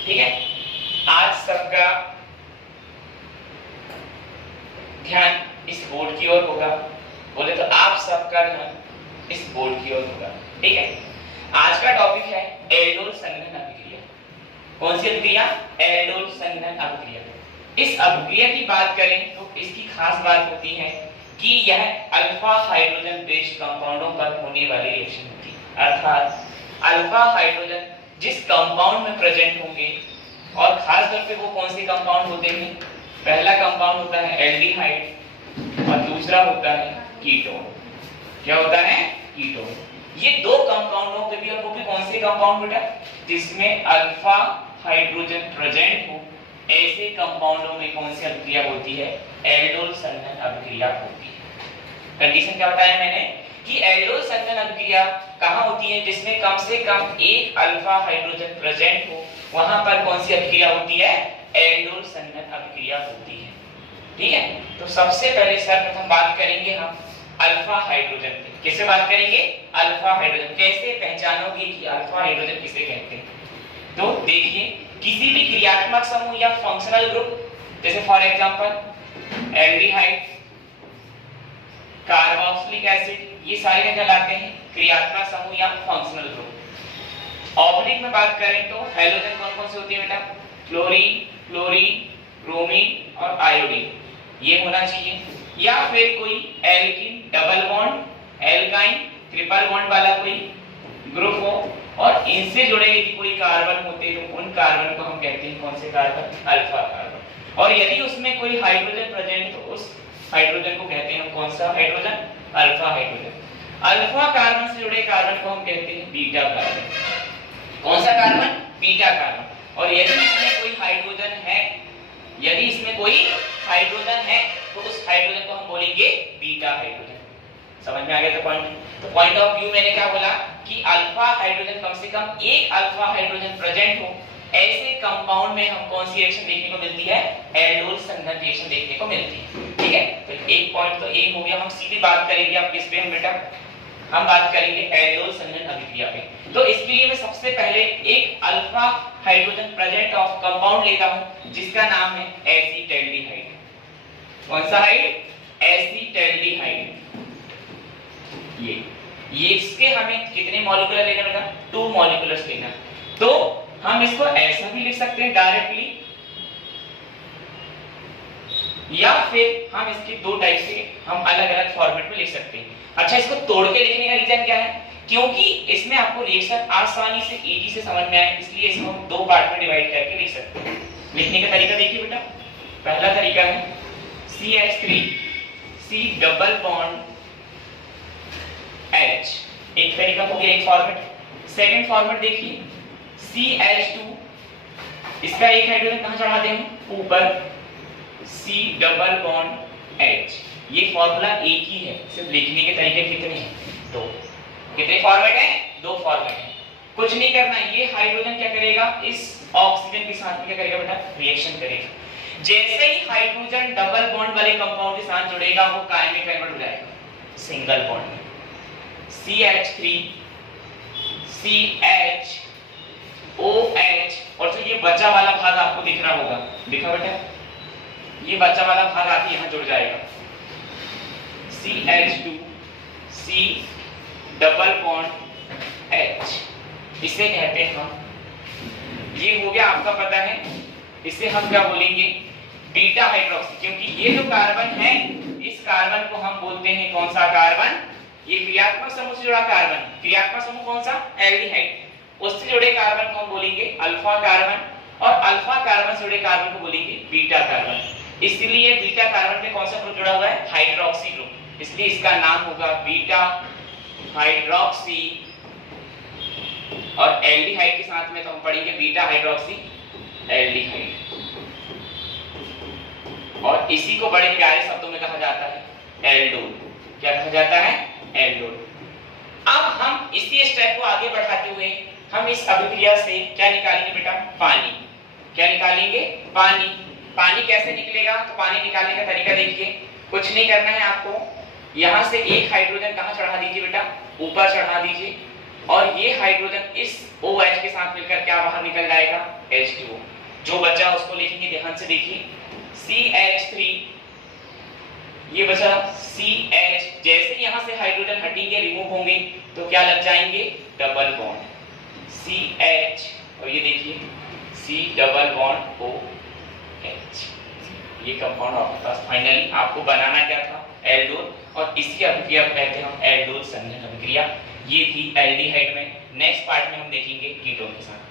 ठीक है, आज सबका ध्यान इस बोर्ड की ओर होगा, बोले तो आप सबका ध्यान इस बोर्ड की ओर होगा। ठीक है, आज का टॉपिक है एल्डोल संघनन अभिक्रिया। कौन सी अभिक्रिया? एल्डोल संघनन अभिक्रिया। इस अभिक्रिया की बात करें तो इसकी खास बात होती है कि यह अल्फा हाइड्रोजन बेस्ड कंपाउंडों पर होने वाली रिएक्शन होती है। अर्थात अल्फा हाइड्रोजन जिस कंपाउंड में प्रेजेंट होंगे, और खास तौर पे वो कौन से कंपाउंड होते हैं? पहला कंपाउंड होता है एल्डिहाइड और दूसरा होता है कीटोन। क्या होता है? कीटोन। ये दो कंपाउंडों पे भी, और वो भी कौन से कंपाउंड बेटा? जिसमें अल्फा हाइड्रोजन प्रेजेंट हो, ऐसे कंपाउंडों में कौन सी अभिक्रिया होती है? एल्डोल संघनन अभिक्रिया होती है। कंडीशन क्या बताया मैंने कि एल्डोल संघनन अभिक्रिया कहां होती है? जिसमें कम से कम एक अल्फा हाइड्रोजन प्रेजेंट हो, वहां पर कौन सी अभिक्रिया होती है? एल्डोल संघनन अभिक्रिया होती है। ठीक है, तो सबसे पहले सर्वप्रथम बात करेंगे हम अल्फा हाइड्रोजन की। किससे बात करेंगे? Alpha hydrogen. कैसे पहचानोगे कि अल्फा हाइड्रोजन किसे कहते हैं? तो देखिए, किसी भी क्रियात्मक समूह या फंक्शनल ग्रुप, जैसे for example aldehyde, carboxylic acid, ये सारे क्या कहलाते हैं? क्रियात्मक समूह या फंक्शनल ग्रुप। ऑर्गेनिक में बात करें तो हैलोजन कौन कौन से होते हैं बेटा? फ्लोरीन, फ्लोरीन, ब्रोमीन और आयोडीन, ये होना चाहिए। या फिर कोई alkene, double bond, alkyne, triple bond वाला कोई ग्रुप हो, और इनसे जुड़े यदि कोई कार्बन होते तो उन कार्बन को हम कहते हैं कौन से कार्बन? Alpha carbon. और यदि उसमें कोई हाइड्रोजन प्रेजेंट तो उस हाइड्रोजन को कहते हैं हम कौन सा hydrogen? Alpha hydrogen. Alpha carbon से जुड़े कार्बन को हम कहते हैं बीटा कार्बन। कौन सा कार्बन? Beta carbon. और यदि इसमें कोई हाइड्रोजन है, यदि इसमें कोई हाइड्रोजन है तो उस हाइड्रोजन को हम बोलेंगे बीटा हाइड्रोजन। समझ में आ गया? तो पॉइंट ऑफ व्यू मैंने क्या बोला कि अल्फा हाइड्रोजन, कम से कम एक अल्फा हाइड्रोजन प्रेजेंट हो, ऐसे कंपाउंड में हम कौन सी रिएक्शन देखने को मिलती है? एल्डोल संघनन रिएक्शन देखने को मिलती है। ठीक है, तो एक पॉइंट तो ए हो गया। हम सीधी बात करेंगे अब किस पे? हम बेटा हम बात करेंगे एल्डोल संघनन अभिक्रिया पे। तो इसके लिए मैं सबसे पहले एक alpha hydrogen present of compound लेता हूं जिसका नाम है एसीटैल्डिहाइड। कौन सा हाइड? एसीटैल्डिहाइड। ये इसके हमें कितने मॉलिक्यूलर लेना बेटा? 2 मॉलिक्यूलर्स लेना। तो हम इसको ऐसा भी लिख सकते हैं डायरेक्टली, या फिर हम इसके दो टाइप से हम अलग अलग फॉर्मेट में लिख सकते हैं। अच्छा, इसको तोड़ के लिखने का रीजन क्या है? क्योंकि इसमें आपको रिएक्शन आसानी से इजी से समझ में आए, इसलिए इसको हम दो पार्ट में डिवाइड करके लिख सकते हैं। लिखने का तरीका देखिए बेटा। पहला तरीका है CH3 C double bond H, एक तरीका हो गया, एक फॉर्मेट। सेकंड फॉर्मेट देखिए CH2, इसका एक हाइड्रोजन कहां चढ़ा दें? ऊपर, C डबल बॉन्ड H। ये फॉर्मूला एक ही है, सिर्फ लिखने के तरीके कितने हैं? दो। कितने फॉर्मेट हैं? दो फॉर्मेट हैं। कुछ नहीं करना, ये हाइड्रोजन क्या करेगा? इस ऑक्सीजन के साथ क्या करेगा बेटा? रिएक्शन करेगा। जैसे ही हाइड्रोजन डबल बॉन्ड वाले कंपाउंड के साथ जुड़ेगा, वो काय में कन्वर्ट हो जाएगा? सिंगल बॉन्ड में। CH3 CH OH, और जो ये बचा वाला भाग आपको दिख रहा होगा, दिखा बेटा? ये बचा वाला भाग आके यहां जुड़ जाएगा। CH2 C double bond H, इसे कहते हैं हम, ये हो गया आपका पता है, इसे हम क्या बोलेंगे? Beta hydroxy. क्योंकि ये जो कार्बन है, इस कार्बन को हम बोलते हैं कौन सा कार्बन? ये क्रियात्मक समूह से जुड़ा कार्बन। क्रियात्मक समूह कौन सा? एल्डिहाइड। उससे जुड़े कार्बन को हम बोलेंगे अल्फा कार्बन, और अल्फा कार्बन से जुड़े कार्बन को बोलेंगे बीटा कार्बन। इसलिए बीटा कार्बन में कौन सा ग्रुप जुड़ा हुआ है? Hydroxy group. इसलिए इसका नाम होगा बीटा हाइड्रोक्सी। और एल्डिहाइड के साथ में तो हम पढ़ेंगे बीटा हाइड्रोक्सी एल्डिहाइड। और इसी को बड़े प्यारे शब्दों में कहा जाता है एल्डोल। क्या कहा जाता है? एल्डोल। अब हम इसी स्टेप को आगे बढ़ाते हुए हम इस अभिक्रिया से क्या निकालेंगे बेटा? पानी। क्या निकालेंगे? पानी। पानी कैसे निकलेगा? तो पानी निकालने का तरीका देखिए। कुछ नहीं करना है आपको, यहां से एक हाइड्रोजन कहां चढ़ा दीजिए बेटा? ऊपर चढ़ा दीजिए, और ये हाइड्रोजन इस OH के साथ मिलकर क्या बाहर निकल जाएगा, H2O। जो बचा उसको लिखेंगे, ध्यान से देखिए, CH3, ये बचा CH। जैसे यहां से हाइड्रोजन हटेंगे, रिमूव होंगे, तो क्या लग जाएंगे, डबल बॉन्ड CH, और ये देखिए C डबल बॉन्ड OH। ये कंपाउंड आपके पास फाइनली आपको बनाना क्या था, एल्डोल, और इसी अभिक्रिया को कहते हैं हम एल्डोल संघनन अभिक्रिया। ये थी एल्डिहाइड में। नेक्स्ट पार्ट में हम देखेंगे कीटोन के साथ।